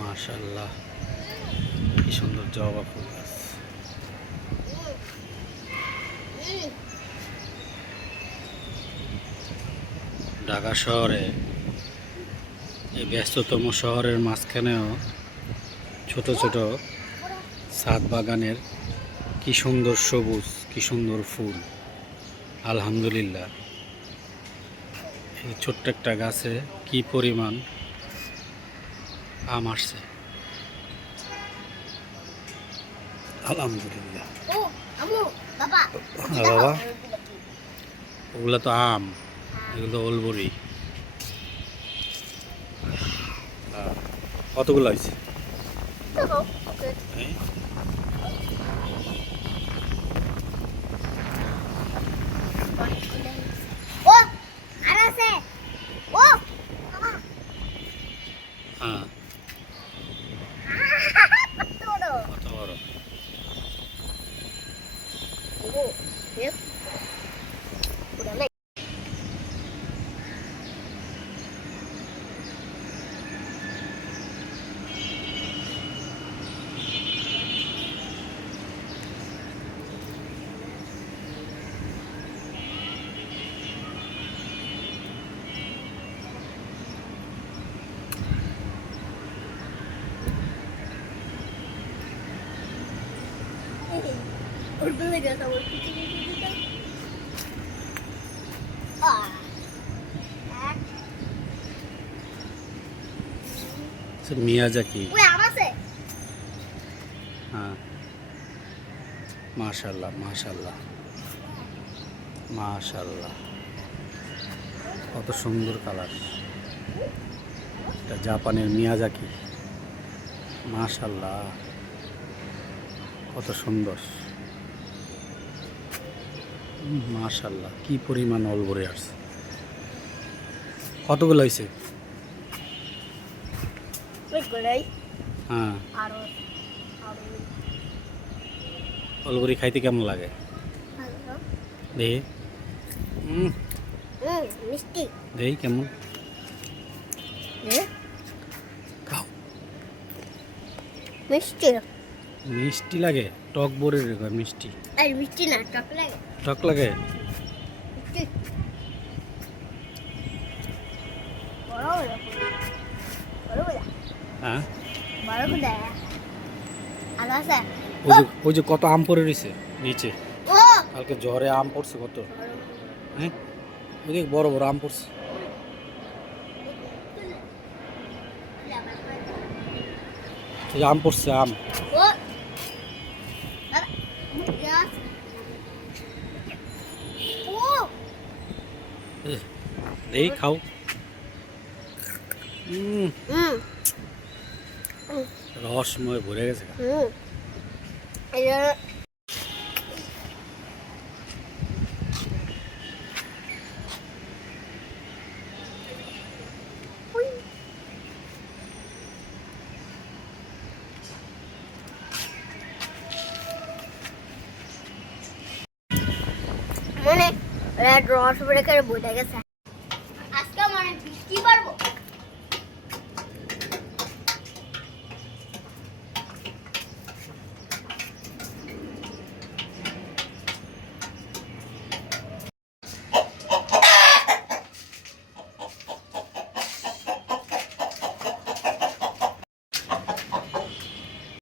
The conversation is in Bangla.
মাশাআল্লাহ, কি সুন্দর জবা ফুল গাছ। ঢাকা শহরে, এই ব্যস্ততম শহরের মাঝখানেও ছোট ছোট ছাদ বাগানের কি সুন্দর সবুজ, কি সুন্দর ফুল। আলহামদুলিল্লাহ, এই ছোট্ট একটা গাছে কি পরিমাণ আম আসছে। আলহামদুলিল্লাহ। হ্যাঁ বাবা, ওগুলো তো আম, এগুলো ওলবরি। কতগুলো হয়েছে? হ্যাঁ, কত বড়। মিয়াজাকি। হ্যাঁ, মাশাআল্লাহ মাশাআল্লাহ মাশাআল্লাহ, কত সুন্দর কালার। এটা জাপানের মিয়াজাকি। মাশাআল্লাহ, কত সুন্দর। মাশাআল্লাহ, কি পরিমাণ অলবরে আসছে। কতগুলো হয়েছে? হ্যাঁ, অলবরি খাইতে কেমন লাগে দেখি? দেখি কেমন। খাও। মিষ্টি লাগে? টক বরে মিষ্টি? মিষ্টি না, টক লাগে। টক লাগে? হ্যাঁ, ওই যে কত আম পড়ে রয়েছে নিচে। কালকে ঝড়ে আম পড়ছে কত। হ্যাঁ, ওই বড় বড় আম পড়ছে। আম পড়ছে, আম। এই খাও। রসময় ভরে গেছে। মনে রস পড়ে করে বইটা গেছে।